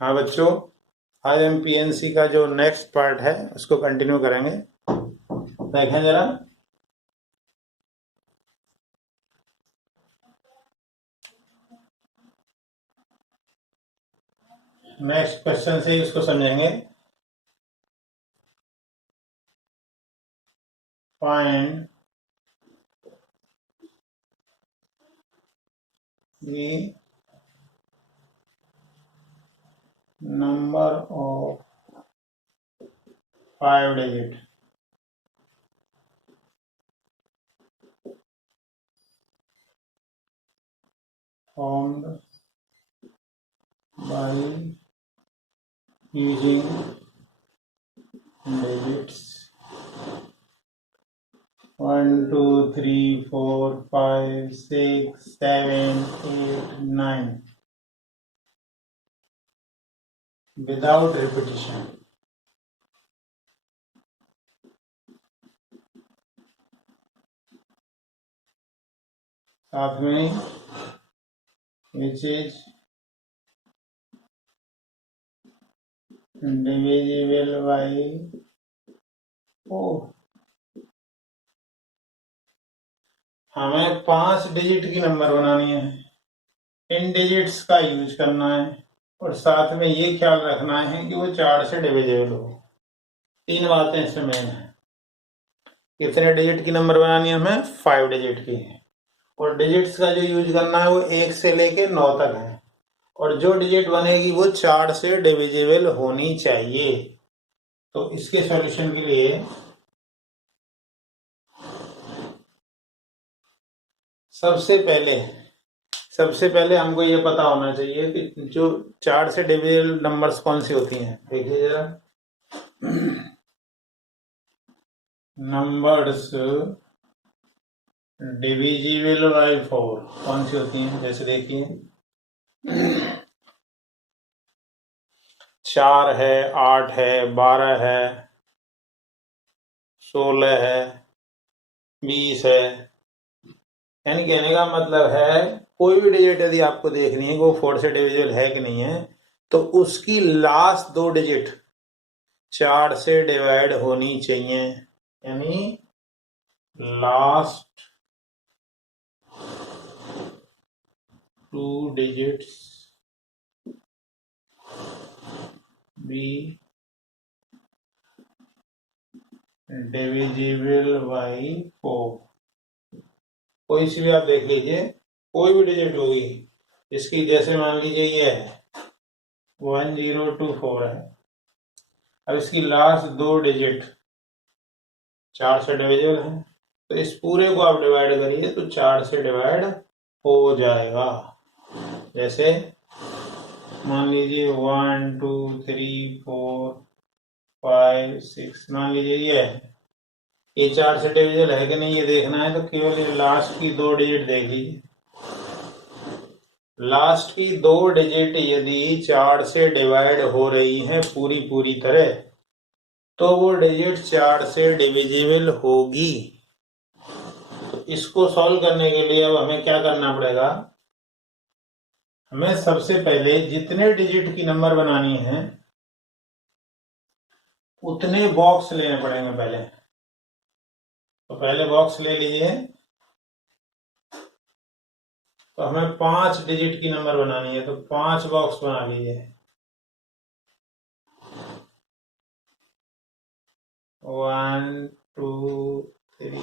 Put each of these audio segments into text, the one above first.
हाँ बच्चों, आज हम पीएनसी का जो नेक्स्ट पार्ट है उसको कंटिन्यू करेंगे। देखें जरा। नेक्स्ट क्वेश्चन से ही उसको समझेंगे। Find the number of 5 digit formed by using digits 1 2 3 4 5 6 7 8 9 without repetition। साथ में which is divisible by 4। हमें 5 डिजिट की नंबर बनानी है, इन डिजिट्स का यूज करना है और साथ में ये ख्याल रखना है कि वो 4 से डिविजिबल हो। 3 बातें इसमें मेन है। कितने डिजिट की नंबर बनानी है हमें? 5 डिजिट की। और डिजिट्स का जो यूज करना है वो 1 से लेके 9 तक है और जो डिजिट बनेगी वो 4 से डिविजिबल होनी चाहिए। तो इसके सॉल्यूशन के लिए सबसे पहले हमको ये पता होना चाहिए कि जो 4 से डिविजिबल नंबर्स कौन सी होती हैं। देखिए जरा, नंबर्स डिविजिबल बाय 4 कौन सी होती हैं? जैसे देखिए 4 है, 8 है, 12 है, 16 है, 20 है। यानी कहने का मतलब है कोई भी डिजिट यदि आपको देखनी है वो 4 से डिविजिबल है कि नहीं है तो उसकी लास्ट 2 डिजिट 4 से डिवाइड होनी चाहिए। यानी last 2 digits be divisible by 4। कोई सी भी आप देख लीजिए, कोई भी डिजिट होगी इसकी, जैसे मान लीजिए ये है 1024 है। अब इसकी लास्ट 2 डिजिट 4 से डिविजिबल है तो इस पूरे को आप डिवाइड करिए तो 4 से डिवाइड हो जाएगा। जैसे मान लीजिए 1 2 3 4 5 6, मान लीजिए ये है, ये 4 से डिविजिबल है कि नहीं ये देखना है तो केवल ये लास्ट की 2 डिजिट देख लीजिए। लास्ट की 2 डिजिट यदि 4 से डिवाइड हो रही हैं पूरी तरह तो वो डिजिट 4 से डिविजिबल होगी। तो इसको सॉल्व करने के लिए अब हमें क्या करना पड़ेगा? हमें सबसे पहले जितने डिजिट की नंबर बनानी है उतने बॉक्स लेने पड़ेंगे पहले। तो पहले बॉक्स ले लीजिए। तो हमें 5 डिजिट की नंबर बनानी है तो 5 बॉक्स बना लीजिए। 1 2 3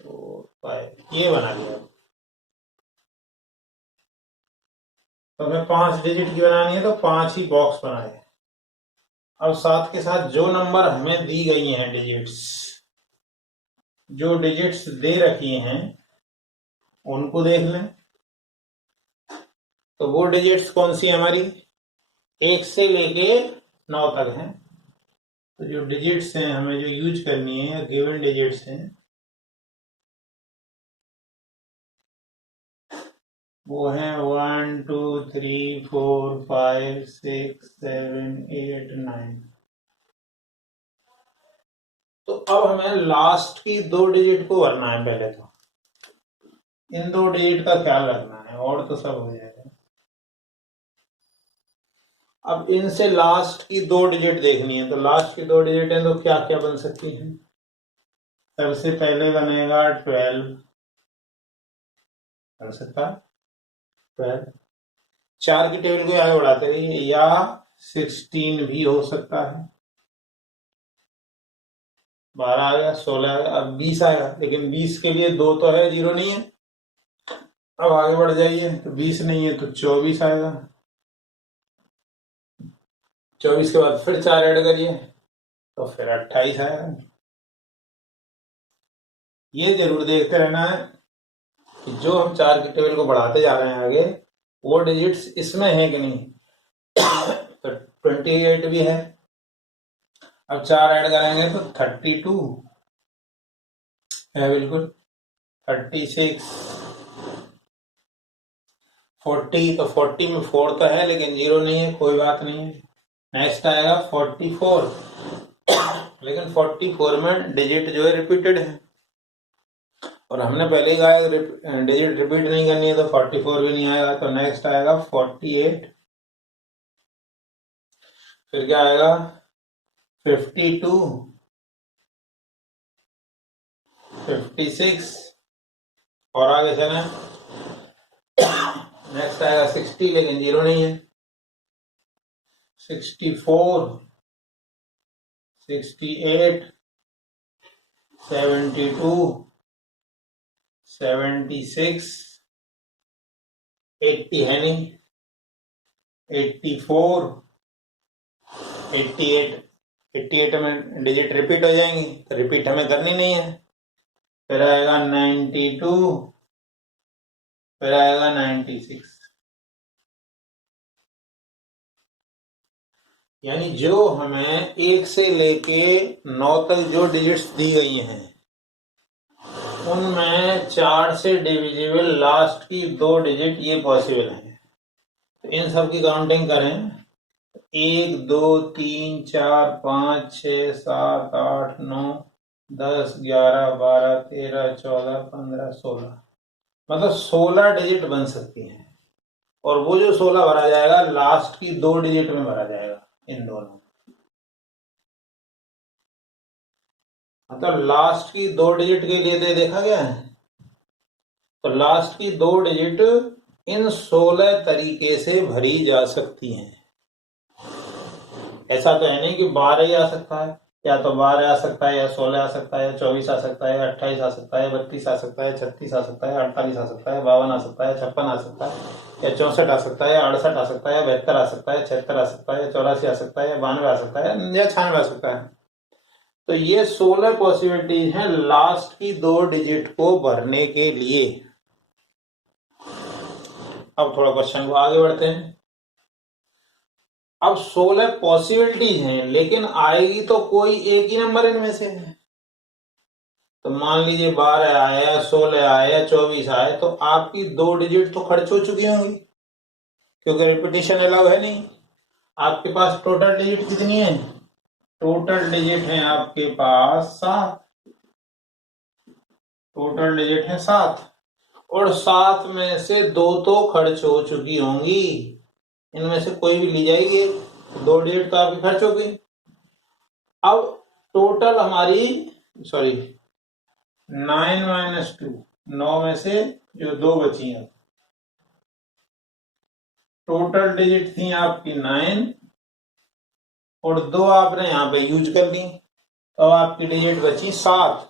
4 5 ये बना लिया। तो हमें 5 डिजिट की बनानी है तो 5 ही बॉक्स बनाए। अब साथ के साथ जो नंबर हमें दी गई हैं डिजिट्स, जो डिजिट्स दे रखी हैं उनको देख लें। तो वो डिजिट्स कौन सी है हमारी? 1 से लेके 9 तक हैं। तो जो डिजिट्स हैं हमें जो यूज करनी है या गिवन डिजिट्स हैं वो हैं 1 2 3 4 5 6 7 8 9। तो अब हमें लास्ट की 2 डिजिट को भरना है। पहले तो इन 2 डिजिट का ख्याल रखना है और तो सब हो जाएगा। अब इनसे लास्ट की 2 डिजिट देखनी है, तो लास्ट की 2 डिजिट है तो क्या क्या बन सकती हैं? सबसे पहले बनेगा 12, बन सकता है 12, 4 की टेबल को आगे बढ़ाते रहिए, या 16 भी हो सकता है। 12 आ गया, 16 आ गया, अब 20 आएगा, लेकिन 20 के लिए 2 तो है, 0 नहीं है। अब आगे बढ़ जाइए, तो 20 नहीं है तो 24 आएगा, 24 के बाद फिर 4 ऐड करिए तो फिर 28 आएगा। ये जरूर देखते रहना है कि जो हम 4 की टेबल को बढ़ाते जा रहे हैं आगे, वो डिजिट्स इसमें है कि नहीं। तो 28 भी है, अब 4 ऐड करेंगे तो 32 है बिल्कुल, 36, 40, तो 40 में 4 तो है लेकिन 0 नहीं है, कोई बात नहीं है। नेक्स्ट आएगा 44, लेकिन 44 में डिजिट जो है रिपीटेड है, और हमने पहले ही कहा डिजिट रिपीट नहीं करनी है, तो 44 भी नहीं आएगा। तो नेक्स्ट आएगा 48, फिर क्या आएगा 52, 56, और आगे चले। नेक्स्ट आएगा 60, लेकिन 0 नहीं है, 64, 68, 72, 76, 80 है नहीं, 84, 88, 88 में डिजिट रिपीट हो जाएंगी, तो रिपीट हमें करनी नहीं है। फिर आएगा 92, फिर आएगा 96। यानी जो हमें 1 से लेके 9 तक जो डिजिट्स दी गई हैं, उनमें 4 से डिविजिबल लास्ट की 2 डिजिट ये पॉसिबल हैं। तो इन सब की काउंटिंग करें, 1, 2, 3, 4, 5, 6, 7, 8, 9, 10, 11, 12, 13, 14, 15, 16, मतलब 16 डिजिट बन सकती हैं। और वो जो 16 भरा जाएगा लास्ट की 2 डिजिट में भरा जाएगा, इन दोनों, मतलब लास्ट की 2 डिजिट के लिए तो देखा गया है। तो लास्ट की 2 डिजिट इन 16 तरीके से भरी जा सकती हैं। ऐसा तो है नहीं कि 12 ही आ सकता है, या तो 12 आ सकता है, या 16 आ सकता है, या 24 आ सकता है, या 28 आ सकता है, 32 आ सकता है, 36 आ सकता है, 48 आ सकता है, 52 आ सकता है, 56 आ सकता है, या 64 आ सकता है, या 68 आ सकता है, या 72 आ सकता है, 76 आ सकता है, या 84 आ सकता है, या 92 आ सकता है, या 96 आ सकता है। तो ये 16 पॉसिबिलिटीज हैं लास्ट की 2 डिजिट को भरने के लिए। अब थोड़ा क्वेश्चन को आगे बढ़ते हैं। अब 16 पॉसिबिलिटीज हैं, लेकिन आएगी तो कोई एक ही नंबर इनमें से है। तो मान लीजिए 12 आए, या 16 आए, या 24 आए, तो आपकी 2 डिजिट तो खर्च हो चुकी होंगी, क्योंकि रिपीटिशन अलाउ है नहीं। आपके पास टोटल डिजिट कितनी है? टोटल डिजिट है आपके पास 7, टोटल डिजिट है 7, और 7 में से 2 तो खर्च हो चुकी होंगी, इनमें से कोई भी ली जाएगी, 2 डिजिट तो आपकी खर्च हो गई। अब टोटल हमारी 9 माइनस 2, 9 में से जो 2 बची हैं, टोटल डिजिट थी आपकी 9, और 2 आपने यहां पे यूज कर दी, तो आपकी डिजिट बची 7।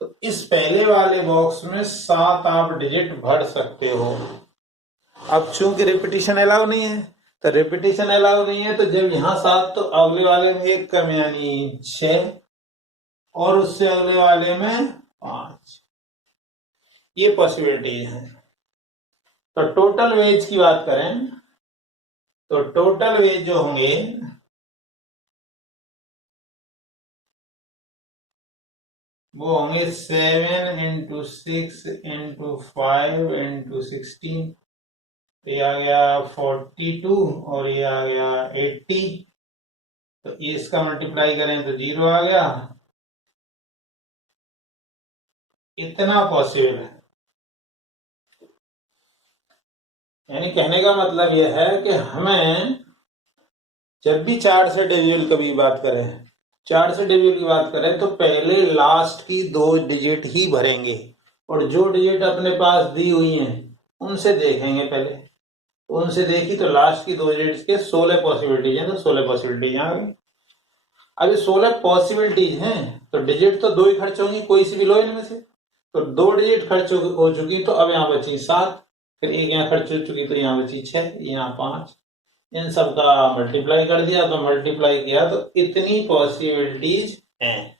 तो इस पहले वाले बॉक्स में 7 आप डिजिट भर सकते हो। अब चूंकि रिपीटिशन अलाउ नहीं है, तो रिपीटिशन अलाउ नहीं है, तो जब यहां 7, तो अगले वाले में 1 कम यानी 6, और उससे अगले वाले में 5। ये पॉसिबिलिटी है। तो टोटल वेज की बात करें, तो टोटल वेज जो होंगे वो होंगे 7 इंटू 6 इंटू 5 इंटू 16, तो ये आ गया 42, और ये आ गया 80। तो ये इसका मल्टीप्लाई करें तो 0 आ गया। इतना पॉसिबल है। यानी कहने का मतलब यह है कि हमें जब भी 4 से डिविजिबल कभी बात करें, 4 से डिविजिबल की बात करें तो पहले लास्ट की 2 डिजिट ही भरेंगे और जो डिजिट अपने पास दी हुई हैं उनसे देखेंगे पहले। उनसे देखी तो लास्ट की 2 डिजिट के 16 पॉसिबिलिटीज हैं, तो 16 पॉसिबिलिटीज यहाँ आ गई। अब ये 16 पॉसिबिलिटीज हैं तो डिजिट तो 2 ही खर्च होंगी, कोई सी भी लो इनमें से। तो 2 डिजिट खर्च हो चुकी तो अब यहाँ बची 7, फिर एक यहाँ खर्च हो चुकी तो यहाँ बची 6, यहाँ 5। इन सब का मल्टीप्लाई कर दिया तो मल्टीप्लाई किया तो इतनी पॉसिबिलिटीज हैं।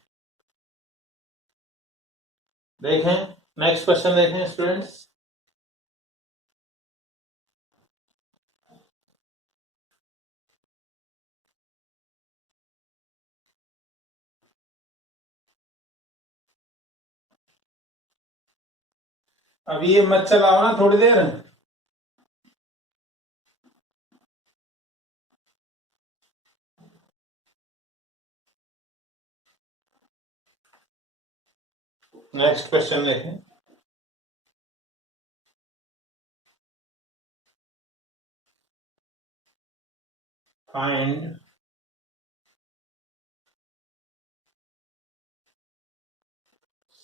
देखें नेक्स्ट क्वेश्चन देखें स्टूडेंट्स। अभी ये मत चलाओ ना थोड़ी देर। नेक्स्ट क्वेश्चन देखें। Find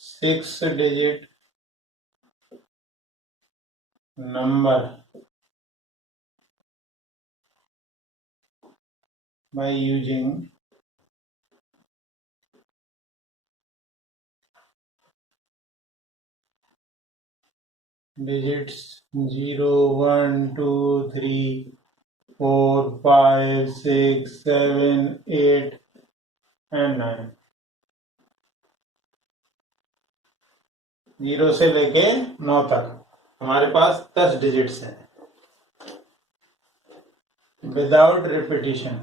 six digit number by using digits 0, 1, 2, 3, 4, 5, 6, 7, 8 and 9। 0 से लेके 9 तक हमारे पास 10 डिजिट्स हैं विदाउट रिपीटिशन।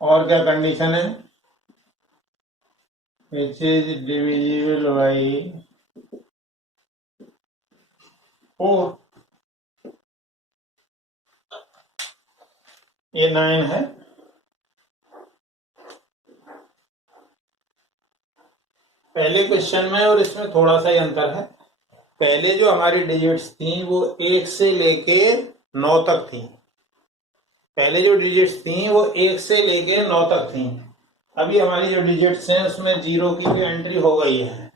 और क्या कंडीशन है? Which is divisible by 4। ये 9 है। पहले क्वेश्चन में और इसमें थोड़ा सा ही अंतर है। पहले जो हमारी डिजिट्स थी वो 1 से लेके 9 तक थी। पहले जो डिजिट्स थी वो 1 से लेके 9 तक थी। अभी हमारी जो डिजिट्स हैं उसमें 0 की भी एंट्री हो गई है।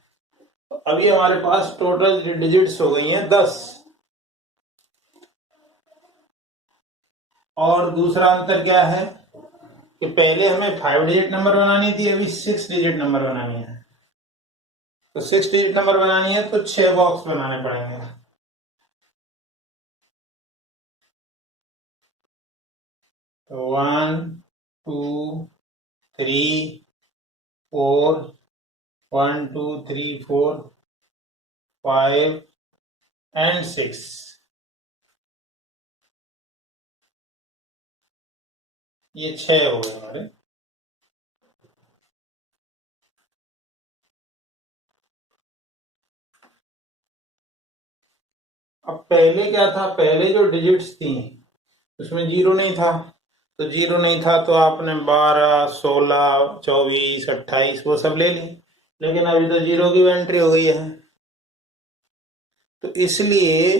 तो अभी हमारे पास टोटल डिजिट्स हो गई हैं 10। और दूसरा अंतर क्या है कि पहले हमें 5 डिजिट नंबर बनानी थी, अभी 6 डिजिट नंबर बनानी है। तो 6 डिजिट नंबर बनानी है तो 6 बॉक्स बनाने पड़ेंगे। तो 1, 2, 3, 4, 1, 2, 3, 4, 5 and 6। ये 6 हो गए हमारे। अब पहले क्या था? पहले जो डिजिट्स थी उसमें 0 नहीं था। तो 0 नहीं था तो आपने 12, 16, 24, 28 वो सब ले ली। लेकिन अभी तो 0 की एंट्री हो गई है। तो इसलिए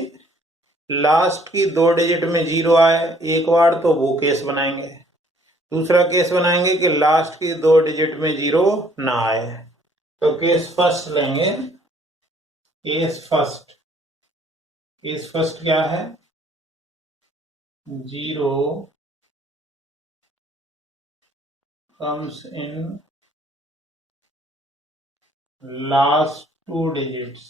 लास्ट की 2 डिजिट में 0 आए एक बार तो वो केस बनाएंगे। दूसरा केस बनाएंगे कि लास्ट की 2 डिजिट में 0 ना आए। तो केस फर्स्ट लेंगे। केस फर्स्ट क्या है? 0 comes in last 2 digits।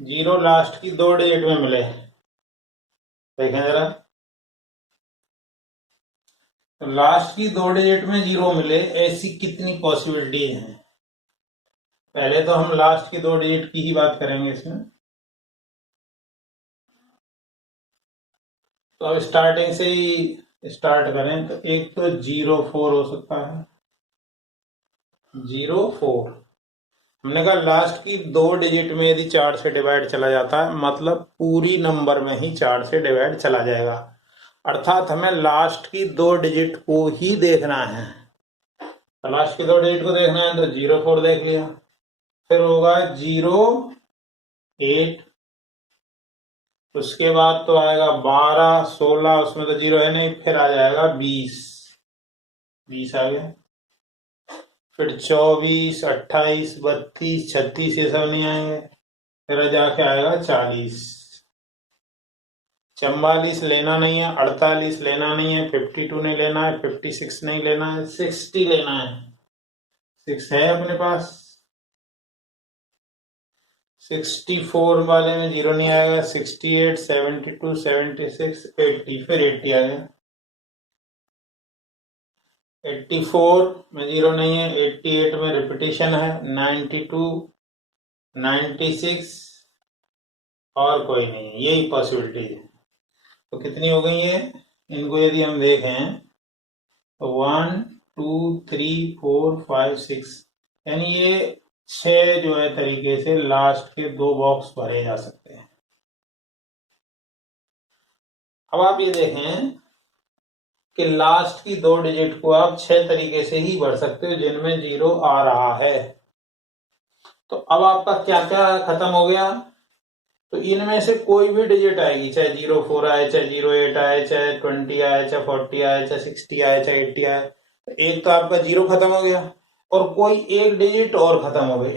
0 last की 2 डिजिट में मिले। देखें जरा, तो लास्ट की 2 डिजिट में 0 मिले, ऐसी कितनी पॉसिबिलिटी है? पहले तो हम लास्ट की 2 डिजिट की ही बात करेंगे इसमें। तो अब स्टार्टिंग से ही स्टार्ट करें तो एक तो 04 हो सकता है। 04 हमने कहा लास्ट की 2 डिजिट में यदि 4 से डिवाइड चला जाता है मतलब पूरी नंबर में ही 4 से डिवाइड चला जाएगा। अर्थात हमें लास्ट की 2 डिजिट को ही देखना है। लास्ट के 2 डिजिट को देखना है तो 04 देख लिया, फिर होगा 08, उसके बाद तो आएगा 12, 16, उसमें तो 0 है नहीं, फिर आ जाएगा 20 आ गया, फिर 24, 28, 32, 36 ये सब नहीं आएंगे, फिर जाके आएगा 40, 44 लेना नहीं है, 48 लेना नहीं है, 52 नहीं लेना है, 56 नहीं लेना है, 60 लेना है, 6 है अपने पास, 64 वाले में 0 नहीं आएगा, 68, 72, 76, 80, फिर 80 आ गया, 84 में 0 नहीं है, 88 में रिपीटेशन है, 92, 96 और कोई नहीं है, यही पॉसिबिलिटी है। तो कितनी हो गई है, इनको यदि हम देखें तो 1, 2, 3, 4, 5, 6, यानी ये 6 जो है तरीके से लास्ट के 2 बॉक्स भरे जा सकते हैं। अब आप ये देखें कि लास्ट की 2 डिजिट को आप 6 तरीके से ही भर सकते हो जिनमें 0 आ रहा है। तो अब आपका क्या क्या खत्म हो गया, तो इनमें से कोई भी डिजिट आएगी, चाहे 04 आए, चाहे 08 आए, चाहे 20 आए, चाहे 40 आए, चाहे 60 आए, चाहे 80 आए, तो एक तो आपका 0 खत्म हो गया और कोई एक डिजिट और खत्म हो गई।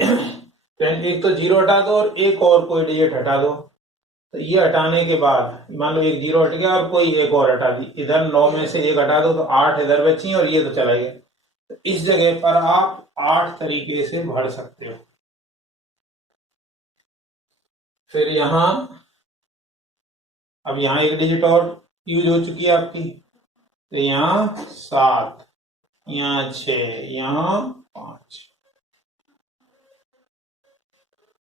तो एक तो 0 हटा दो और एक और कोई डिजिट हटा दो, तो ये हटाने के बाद मान लो एक 0 हट गया और कोई एक और हटा दी, इधर 9 में से एक हटा दो तो 8 इधर बची और ये तो चला गया। तो इस जगह पर आप 8 तरीके से भर सकते हो। फिर यहां अब यहां एक डिजिट और यूज हो चुकी है आपकी, तो यहाँ 7, यहाँ 6, यहाँ 5।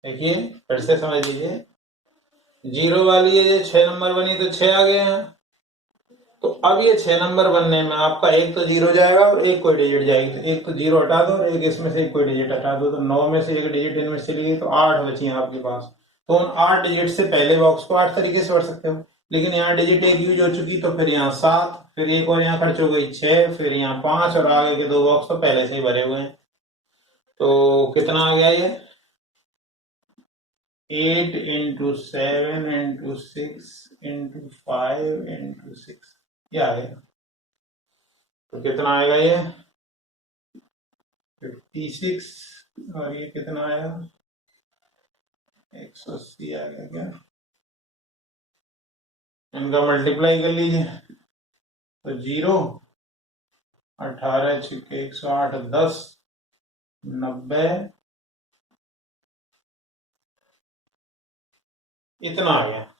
देखिए फिर से समझ लीजिए, 0 वाली है, ये 6 नंबर बनी तो 6 आ गए हैं। तो अब ये 6 नंबर बनने में आपका एक तो 0 जाएगा और एक कोई डिजिट जाएगी, तो एक तो 0 हटा दो और एक इसमें से एक कोई डिजिट हटा दो, तो 9 में से एक डिजिट इनमें से चली गई, तो 8 बची हैं आपके पास। तो उन 8 डिजिट से पहले बॉक्स को 8 तरीके से भर सकते हो, लेकिन यहाँ डिजिट एक यूज हो चुकी, तो फिर यहाँ 7, फिर एक और यहाँ खर्च हो गई 6, फिर यहाँ 5 और आगे के 2 बॉक्स तो पहले से ही भरे हुए हैं। तो कितना आ गया ये, 8 into 7 into 6 into 5 into 6, ये आ गया। तो कितना आएगा ये 56, और ये कितना आया 180 आ गया क्या, इनका मल्टीप्लाई कर लीजिए, तो 0, 18, 6, 108, 10, 90, इतना आ गया।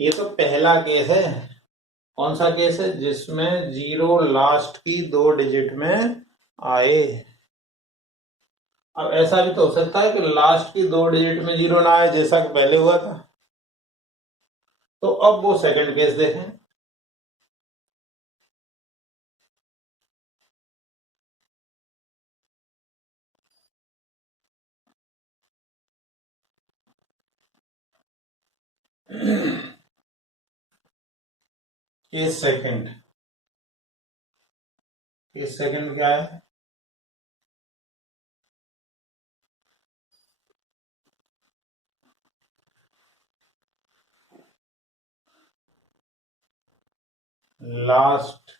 ये तो पहला केस है। कौन सा केस है, जिसमें 0 लास्ट की 2 डिजिट में आए। अब ऐसा भी तो हो सकता है कि लास्ट की 2 डिजिट में 0 ना आए, जैसा कि पहले हुआ था। तो अब वो सेकंड केस देखें। केस सेकंड, केस सेकंड क्या है, last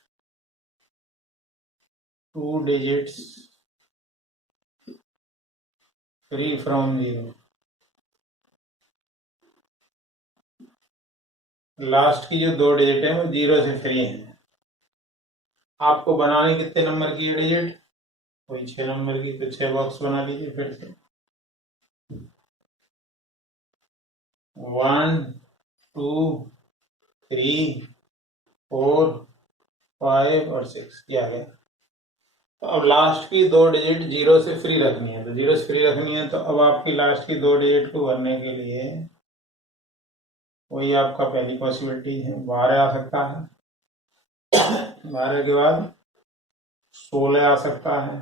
2 digits free from 0। Last की जो 2 डिजिट है वो 0 से फ्री है। आपको बनाने कितने नंबर की है डिजिट, वही 6 नंबर की, तो 6 बॉक्स बना लीजिए फिर से, 1, 2, 3, 4, 5 और 6, ये आ गया। तो अब लास्ट की 2 डिजिट 0 से फ्री रखनी है, तो 0 से फ्री रखनी है, तो अब आपकी लास्ट की 2 डिजिट को भरने के लिए वही आपका पहली पॉसिबिलिटी है, 12 आ सकता है, 12 के बाद 16 आ सकता है,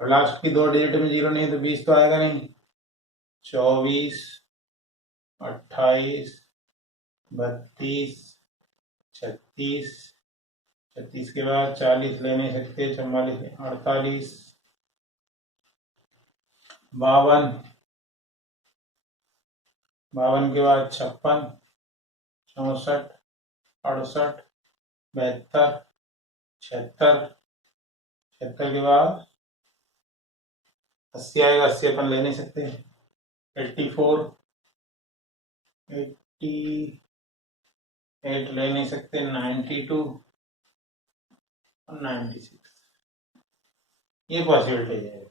और लास्ट की 2 डिजिट में 0 नहीं है तो 20 तो आएगा नहीं, 24, 28, 32, 36, 36 के बाद 40 ले नहीं सकते, 44, 48, 52, 52 के बाद 56, 64, 68, 72, 76, 76 के बाद 80 आएगा, 80 अपन ले नहीं सकते, 84, 88 ले नहीं सकते, 92 और 96, ये पॉसिबिलिटी है।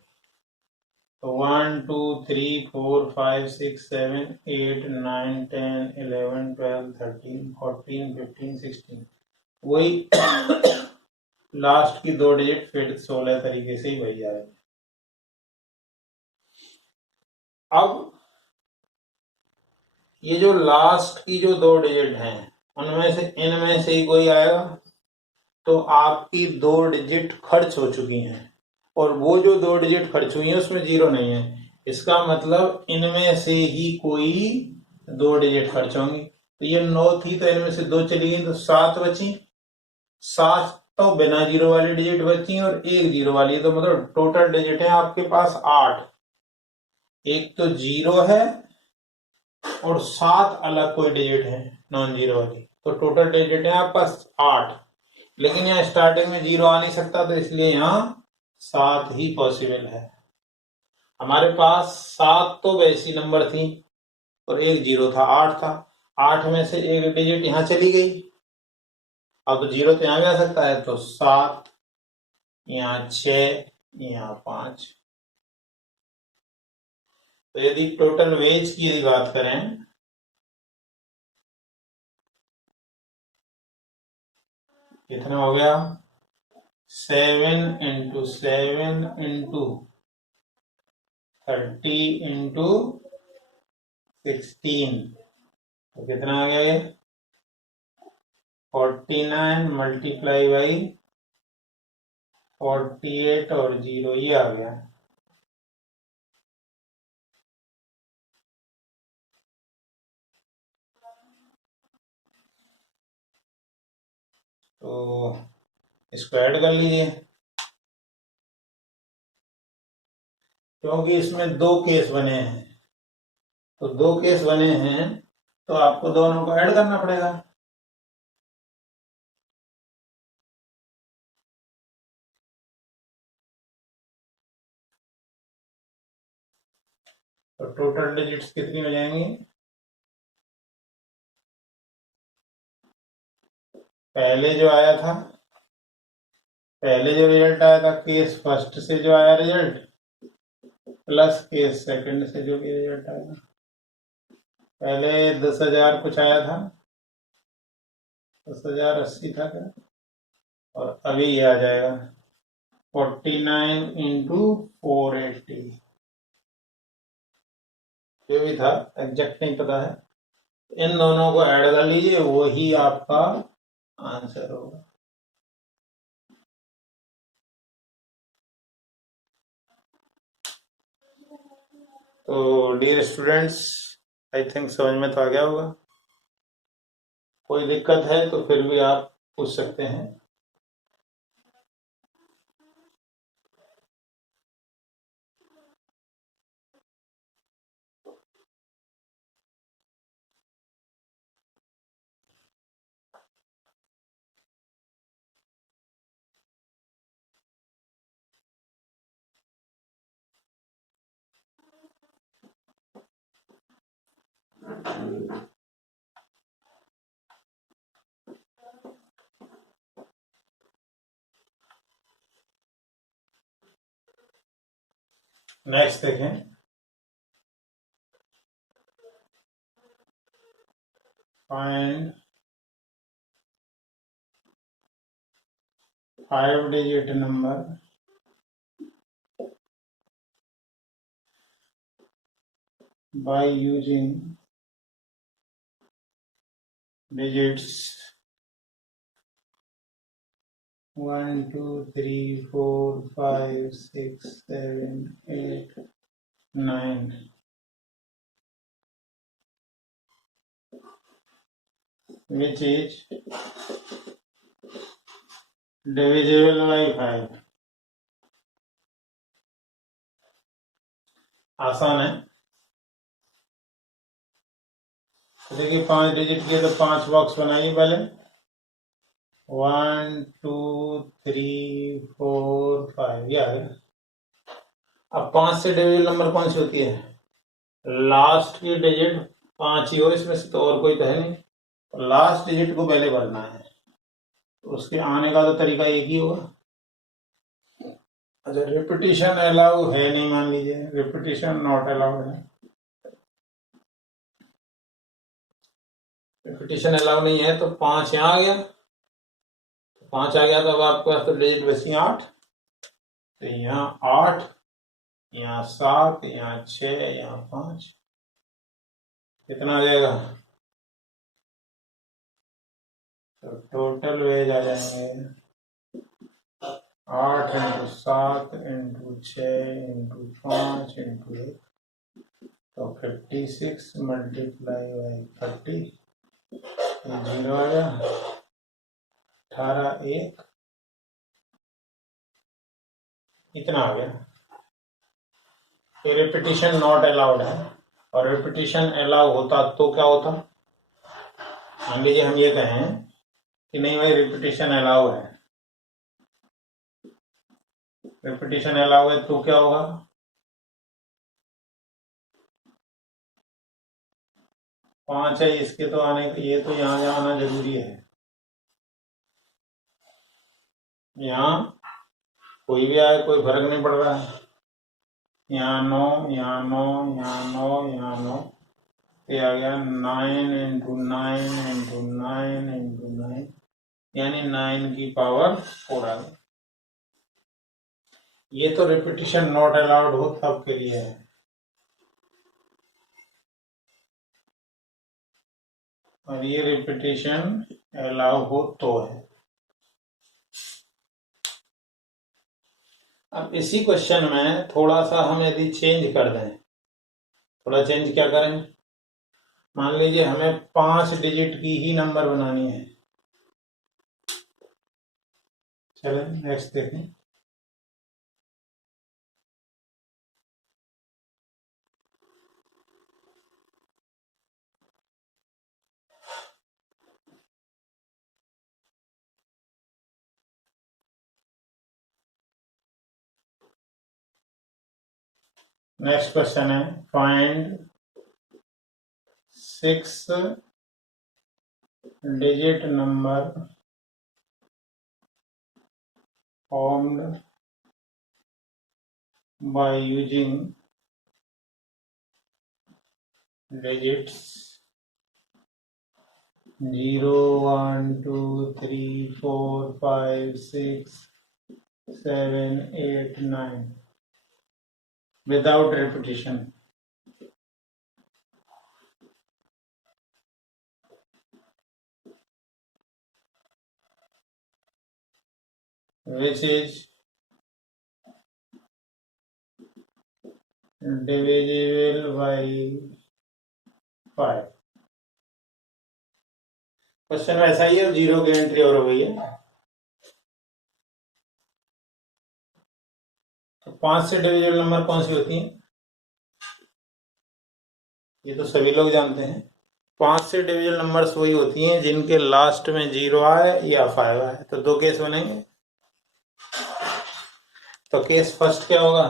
तो 1 2 3 4 5 6 7 8 9 10 11 12 13 14 15 16, वही लास्ट की 2 डिजिट फिर 16 तरीके से ही वही आएगा। अब ये जो लास्ट की जो 2 डिजिट हैं उनमें से इनमें से ही कोई आएगा, तो आपकी 2 डिजिट खर्च हो चुकी हैं और वो जो 2 डिजिट खर्च हुई है उसमें 0 नहीं है, इसका मतलब इनमें से ही कोई 2 डिजिट खर्च होंगी। तो ये 9 थी तो इनमें से 2 चली गई तो 7 बची, 7 तो बिना 0 वाली डिजिट बची और 1 0 वाली, तो मतलब टोटल डिजिट है आपके पास 8, एक तो 0 है और 7 अलग कोई डिजिट है नॉन 0 वाली, तो टोटल डिजिट है आपके पास 8। लेकिन यहाँ स्टार्टिंग में 0 आ नहीं सकता, तो इसलिए यहाँ 7 ही पॉसिबल है। हमारे पास 7 तो वैसी नंबर थी और एक 0 था, 8 था, 8 में से एक डिजिट यहाँ चली गई, अब 0 तो यहाँ भी आ सकता है, तो 7, यहाँ 6, यहाँ 5। तो यदि टोटल वेज की यदि बात करें, कितना हो गया, 7 × 7 × 30 × 16, तो कितना आ गया ये 49 मल्टीप्लाई बाई 48 और 0, ये आ गया। तो इसको ऐड कर लीजिए, क्योंकि इसमें 2 केस बने हैं, तो 2 केस बने हैं तो आपको दोनों को ऐड करना पड़ेगा। तो टोटल डिजिट्स कितनी हो जाएंगी, पहले जो आया था, पहले जो रिजल्ट आया था केस फर्स्ट से जो आया रिजल्ट प्लस केस सेकंड से जो भी रिजल्ट आया, पहले 10,000 कुछ आया था, 10,080 था क्या, और अभी ये आ जाएगा 49 × 480, जो भी था एग्जैक्ट नहीं पता है, इन दोनों को ऐड कर लीजिए, वही आपका आंसर होगा। तो डियर स्टूडेंट्स, आई थिंक समझ में तो आ गया होगा, कोई दिक्कत है तो फिर भी आप पूछ सकते हैं। नेक्स्ट देखें, find 5 digit number by using digits 1 2 3 4 5 6 7 8 9, which is divisible by 5। आसान है। तो देखिए 5 डिजिट के तो 5 बॉक्स बनाइए पहले। 1 2 3 4 5 ये आ गया। अब 5 से डिविजिबल नंबर कौन सी होती है? लास्ट की डिजिट 5 ही हो इसमें से, तो और कोई तो है नहीं। तो लास्ट डिजिट को पहले भरना है, तो उसके आने का तो तरीका एक ही होगा। अच्छा, रिपीटिशन अलाउ है नहीं, मान लीजिए रिपीटिशन नॉट अलाउड है। रिपीटिशन अलाउ नहीं है तो 5 यहाँ आ गया, 5 आ गया तो अब आपके पास तो डिजिट बची 8। तो यहाँ 8, यहाँ 7, यहाँ 6, यहाँ 5, कितना आ जाएगा? तो टोटल वेज आ जाएंगे 8 इंटू 7 इंटू 6 इंटू 5 इंटू 1, तो 56 मल्टीप्लाई बाई 30, 0 आ गया। 18 1 इतना आ गया। रिपीटिशन नॉट अलाउड है, और रिपीटिशन अलाउ होता तो क्या होता? मान लीजिए हम ये कहें कि नहीं भाई रिपीटिशन अलाउ है, रिपीटिशन अलाउ है तो क्या होगा? पांच है, इसके तो आने, ये तो यहाँ आना जरूरी है। यहाँ कोई भी आए कोई फर्क नहीं पड़ रहा है। यहाँ 9, यहाँ 9, यहाँ 9, यहाँ 9, ये आ गया 9 इंटू 9 इंटू 9 इंटू 9, यानी 9 की पावर 4 आ गई। ये तो रिपीटिशन नॉट अलाउड हो तब के लिए है, और ये रिपीटिशन अलाउ हो तो है। अब इसी क्वेश्चन में थोड़ा सा हम यदि चेंज कर दें, थोड़ा चेंज क्या करें? मान लीजिए हमें 5 डिजिट की ही नंबर बनानी है। चलें नेक्स्ट देखें। नेक्स्ट क्वेश्चन है find 6 digit number formed by using digits 0 1 2 3 4 5 6 7 8 9 without repetition. Which is divisible by 5. Question वैसा ही है, 0 की एंट्री और हो गई है। तो 5 से डिविजिबल नंबर कौन सी होती है? ये तो सभी लोग जानते हैं। 5 से डिविजिबल नंबर्स वही होती हैं जिनके लास्ट में 0 आए या 5 आए। तो दो केस बनेंगे। तो केस फर्स्ट क्या होगा?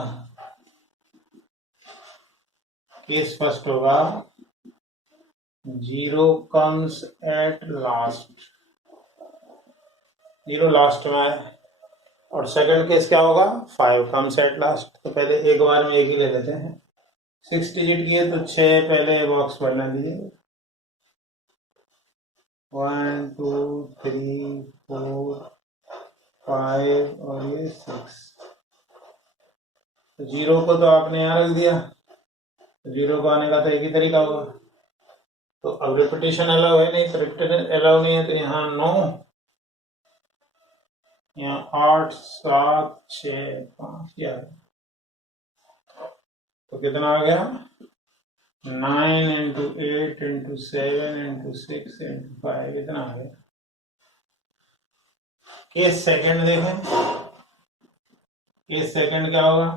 केस फर्स्ट होगा 0 कम्स एट लास्ट, 0 लास्ट में आए। और सेकंड केस क्या होगा? 5 कम्स एट लास्ट। तो पहले एक बार में एक ही ले लेते हैं। 6 डिजिट की है तो 6 पहले बॉक्स भरना दीजिए। 1 2 3 4 5 और ये 6। तो 0 को तो आपने यहाँ रख दिया, 0 को आने का तो एक ही तरीका होगा। तो अब रिपीटिशन अलाउ है नहीं, तो रिपीटिशन अलाउ नहीं है, तो यहाँ 9, यहाँ 8 7 6 5 क्या है? तो कितना आ गया? 9 इंटू 8 इंटू 7 इंटू 6 इंटू 5, इतना आ गया। केस सेकंड देखें, केस सेकंड क्या होगा,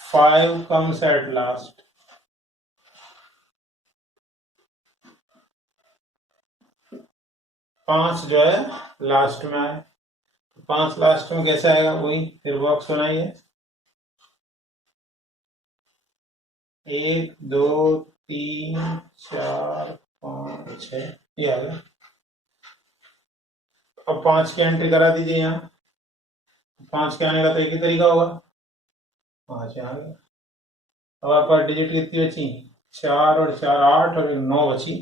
5 कम्स एट लास्ट, पांच जो है लास्ट में आए, 5 लास्ट में कैसे आएगा, वही फिर बॉक्स बनाइए, 1 2 3 4 5 6, ये आ गया। अब 5 की एंट्री करा दीजिए यहाँ, 5 के आने का तो एक ही तरीका होगा, 5 आ गया। अब आपके पास डिजिट कितनी बची, 4 और 4 8 और 9 बची,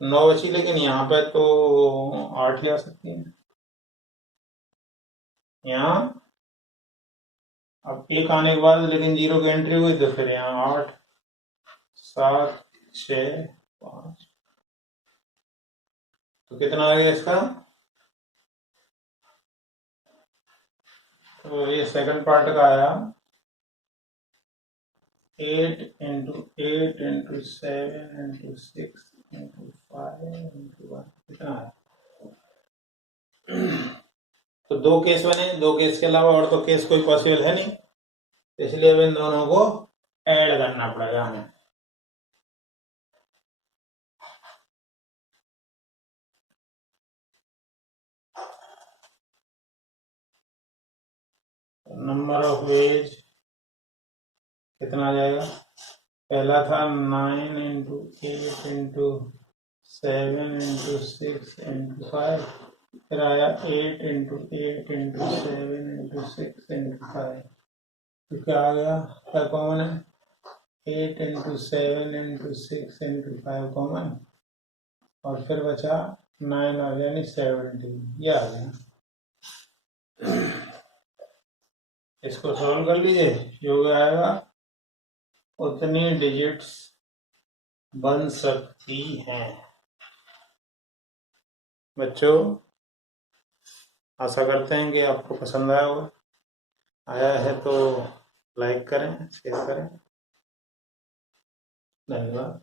9 बची, लेकिन यहाँ पे तो 8 ले आ सकती है यहाँ। अब एक आने के बाद लेकिन 0 की एंट्री हुई तो फिर यहाँ 8 7 6 5, तो कितना आ गया इसका, तो ये सेकंड पार्ट का आया 8 into 8 into 7 into 6 into 5 into 1, कितना है। तो 2 केस बने, 2 केस के अलावा और तो केस कोई पॉसिबल है नहीं, इसलिए अब इन दोनों को ऐड करना पड़ेगा हमें। नंबर ऑफ वेज कितना आ जाएगा, पहला था 9 into 8 into 7 into 6 into 5, फिर आया 8 into 8 into 7 into 6 into 5, तो क्या आ गया, क्या कॉमन है, 8 into 7 into 6 into 5 कॉमन, और फिर बचा 9 और यानी 17, ये आ गया। इसको सॉल्व कर लीजिए, जो भी आएगा उतनी डिजिट्स बन सकती हैं। बच्चों, आशा करते हैं कि आपको पसंद आया होगा, आया है तो लाइक करें, शेयर करें, धन्यवाद।